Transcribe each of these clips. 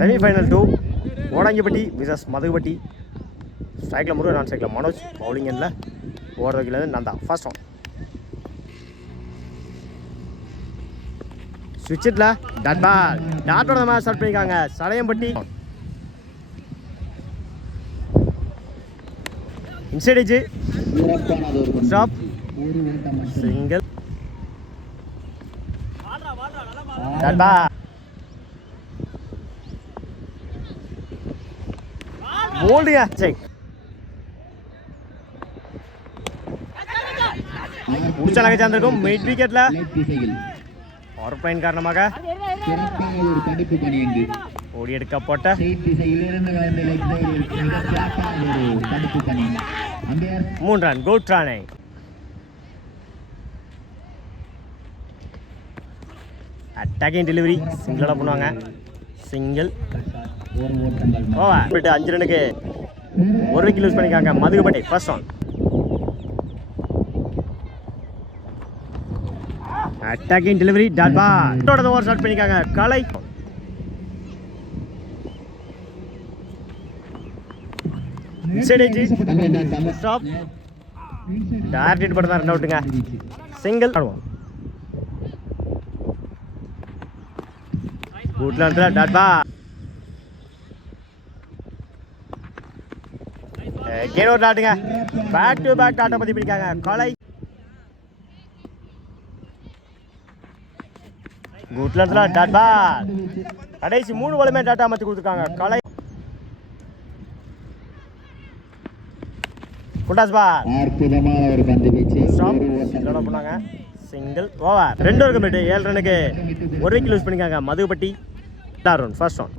Semi-final 2 ஓடாங்கிப்பட்டி versus மதுகுப்பட்டி. ஸ்ட்ரைக்கில் முருகன், நான் ஸ்ட்ரைக்கில் மனோஜ். பவுலிங் எண்ணில் ஓடுறதுலேருந்து நான் தான். ஃபர்ஸ்ட் ஒன் சுவிட்சில் டாட் பால். டாட்டோட மேட்ச் ஸ்டார்ட் பண்ணியிருக்காங்க Sadaiyampatti. Inside edge stop single dot ball. போல்டுங்க செக் முடிச்சலாக சேர்ந்திருக்கும் மிட் விக்கெட்ல பவர் பிளைன் காரணமாக ஓடி எடுக்கப்பட்ட 3 run. Good run. Attacking delivery சிங்கிளோட பண்ணுவாங்க. Single over. 5 ரனுக்கு 1 விக்கெட் லூஸ் பண்ணிக்காங்க Madhukuppatti. First one attacking delivery dot ball. Over start பண்ணிக்காங்க கலை. ஸ்டாப் டார்கெட் பட்டு தான் ரன் அவுட்டுங்க. சிங்கிள் ஆடுவோம். குட்ல இடத்துல டாட் பால். கேன் ஒரு டாட்டுங்க. பேக் டு பேக் டாட்டா பற்றி பிடிக்காங்க கலை. குட்ல இடத்துல டாட் பால். கடைசி 3 பாலுமே டாட்டா மாற்றி கொடுத்துருக்காங்க கலை. குட்டாஸ் பால். அற்புதமான ஒரு பந்து வீச்சு. ஸ்டாப் பண்ணாங்க. Single over. 2 over complete. 7 ரனுக்கு 1 விக்கெட் லூஸ் பண்ணிக்காங்க Madhukuppatti. Run first one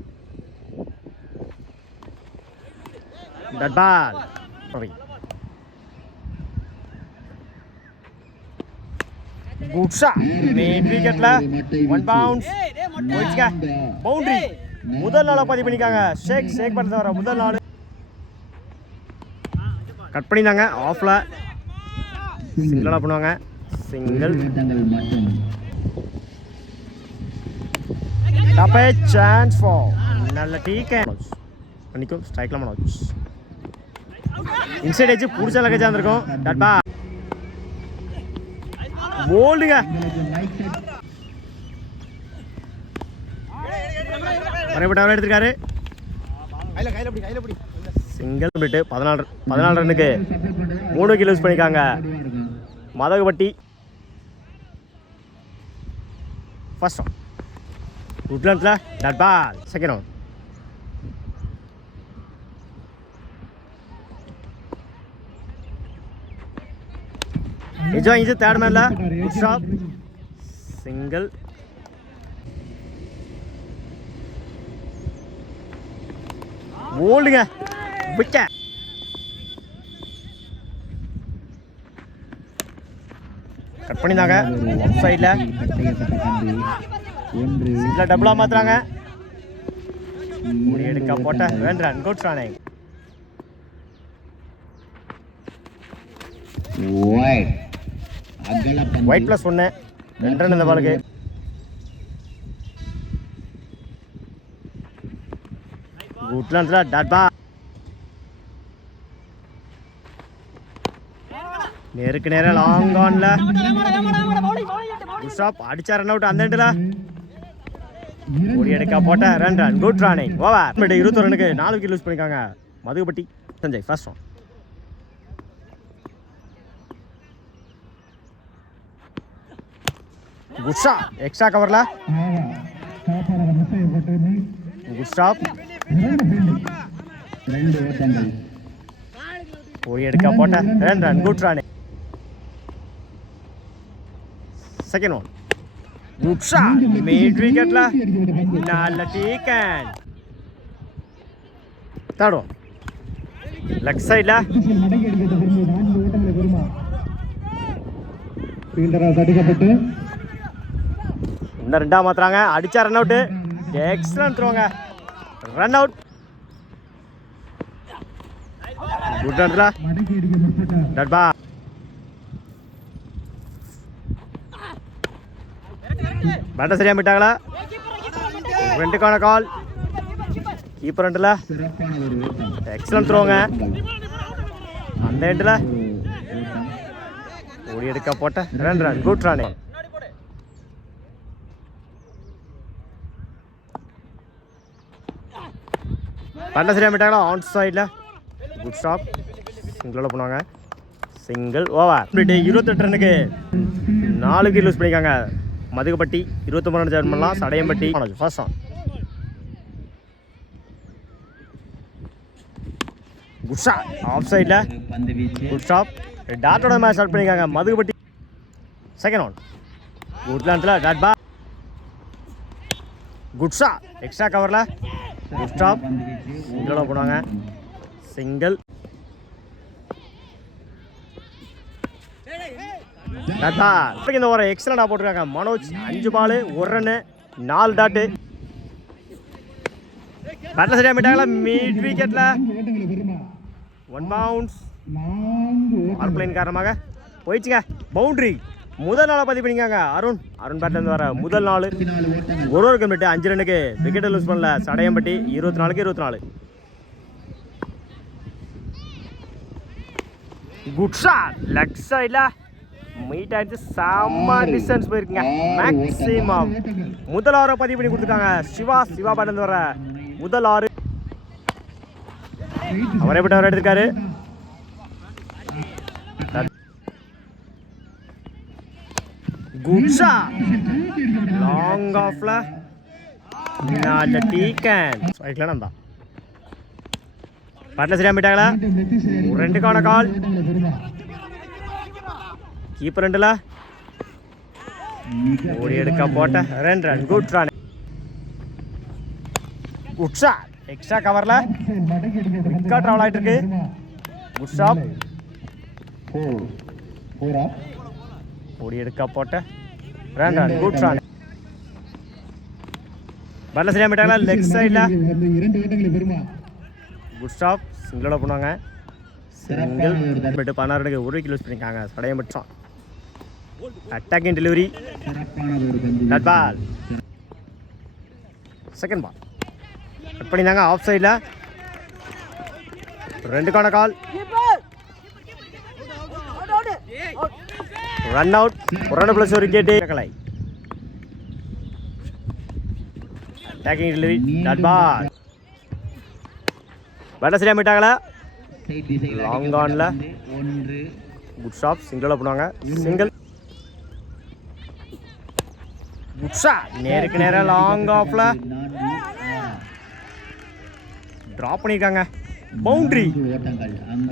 dot ball. Good shot. Mid விக்கெட்ல 1 பவுன்ஸ் போயிடுச்சுங்க. பவுண்டரி. முதல் நாள பதிவு பண்ணிக்காங்க ஷேக் பண்ணது வர முதல் நாள் கட் பண்ணிட்டாங்க. ஆஃப்ல சிங்கிளா பண்ணுவாங்க. சிங்கிள் டாப்பே சான்ஸ் ஃபார் நல்ல டீக்கன் பண்ணிக்கும். ஸ்ட்ரைக்ல மனோஜ். இன்சைட் ஏஜ் புடிச்ச லக்கேஜா இருந்திருக்கும். Dot ball. போல்டுங்க. மறைபட்ட எடுத்திருக்காரு. சிங்கிள் பிட்டு 14 ரன்னுக்கு 3 விக்கெட் லூஸ் பண்ணிக்காங்க மதகுப்பட்டி. ஃபர்ஸ்ட் ஒன் உட்லண்ட்ல டாட் பால். செகண்ட் ஒன் நிஜம். தேர்ட் மேன்ல ஸ்டாப் சிங்கிள். போல்டுங்க. விக்கெட். கட் பண்ணிதாங்க லெஃப்ட் சைடுல. சிங்கிளா டபுளா மாத்துறாங்க. முடி எடுக்க போட்ட 2 run. Good run. Wide plus 1 2 run இந்த பாலுக்கு. குட்ல டாட் பால். நேருக்கு நேரம் லாங் ஆன்ல ஸ்டாப் அடிச்சா ரன் அவுட். அந்த எண்ட்ல ஓடி எடுக்க போட்ட 2 ரன். Good running over. 21 ரனுக்கு 4 விக்கெட் லூஸ் பண்ணிருக்காங்க Madhukuppatti. Sanjay first one good shot. Extra கவர்ல குட் ஸ்டாப். ஓடி எடுக்க போட்ட 2 run. Good run. Second one good shot. Mid விக்கெட்ல நல்ல டீக்கன். தேர்ட் ஒன் லெஃப்ட் சைடுல இன்னும் 2 மாத்துறாங்க. அடிச்சா ரன் அவுட். எக்ஸலன்ட் த்ரோங்க. Run out. குட் ரன்ல டாட் பால். பேட்டர் சரியா விட்டாங்களா? 2க்கான கால். கீப்பர் ரெண்டில் சிறப்பான ஒரு ஓட்டம். எக்ஸலன்ட் த்ரோங்க. அந்த எண்டில் ஓட்டம். ஓடி எடுக்க போட்ட 2 ரன். Good run. பட்ட சரியாக விட்டாங்களா ஆன் சைடில். Good stop. சிங்கிளோட போனாங்க. Single over. 28 ரன்னுக்கு 4 விக்கெட் லூஸ் பண்ணிக்காங்க. மதுகப்பட்டி 29 ரன் ஜெர்மன் பண்ணலாம். Sadaiyampatti first one. Good shot off சைடில். பந்து வீச்சு. Good stop. டாட்டோட மேட்ச் ஸ்டார்ட் பண்ணிக்காங்க மதுகப்பட்டி. Second one. குட் லான்ஸில் dot ball. Good shot extra கவரில். Good stop. பந்து வீச்சு. சிங்கிளோட போனாங்க. சிங்கிள். இந்த ஒரு எக்ஸலண்டா போட்டிருக்காங்க மனோஜ். 5 பால் 1 ரன்னு 4 டாட்டு. பேட்ல சரியா விட்டாங்களா மிட் விக்கெட்ல. 1 பவுன்ஸ். ஆர்பிளைன் காரணமாக போயிடுச்சுங்க. பவுண்டரி. முதல் நாளை பதிவு பண்ணிக்காங்க அருண் பேட்ல இருந்து வர முதல் நாள். ஒரு கமிட்டு 5 ரன்னுக்கு விக்கெட்டை லூஸ் பண்ணல. சடையம்பட்டி 24க்கு 24. குட் ஷாட் லெக் சைடில். மீட் ஆயிடுச்சு. செம்ம டிஸ்டன்ஸ் போயிருக்குங்க. மேக்ஸிமம் முதல் 6 பதிவு பண்ணி கொடுத்துருக்காங்க. சிவா பாட்டு வர முதல் 6 அவரே பட்டு அவர் எடுத்திருக்காரு. குட் ஷாட் லாங் ஆஃப்ல நல்ல டீக்கன் ரைட்ல நந்தா. பாட்டில் சரியா போயிட்டாங்களா. 2க்கான கால். கீப்பர் ரெண்டில் ஓடி எடுக்க போட்ட 2 run. Good run. Good shot extra கவரில். விக்கெட் ட்ராவல் ஆகிட்டு இருக்கு. Good stop. ஓடி எடுக்க போட்ட 2 ரன். Good run. பல்ல சரியா போயிட்டாங்களா லெக் சைடில். Good stop. சிங்கிளோட போனாங்க. சிங்கிள். 16 ரன்னுக்கு 1 விக்கெட் லூஸ் பண்ணியிருக்காங்க. சடையம் மட்டும். Attacking delivery. That ball. Second ball cut பண்ணியிருந்தாங்க ஆஃப் சைடில். 2க்கான call. Run out. 1 run plus 1 wicket. Kalai attacking delivery. That ball. பேட்டை சரியாக போயிட்டாங்களா. லாங் ஆனில். Good stop. சிங்கிளோட போனாங்க. சிங்கிள். குட் ஷாட் நேருக்கு நேராக லாங் ஆஃப்ல ட்ராப் பண்ணியிருக்காங்க. பவுண்டரி.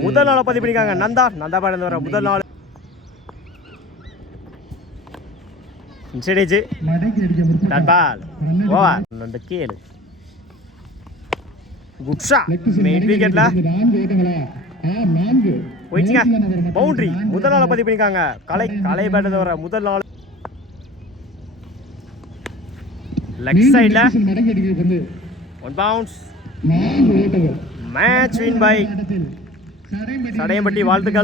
முதல் நாளை பதிவு பண்ணியிருக்காங்க. நந்தா பாடு வர முதல் நாள். Inside edge ball over 2 good shot mid விக்கெட்ல போயிடுச்சுங்க. பவுண்டரி. முதல் நாளை பதிவு பண்ணியிருக்காங்க. கலை பேட்டை வர முதல் நாள். லெக் சைடில் 1 bounce. Match win by Sadaiyampatti. வாழ்த்துக்கள்.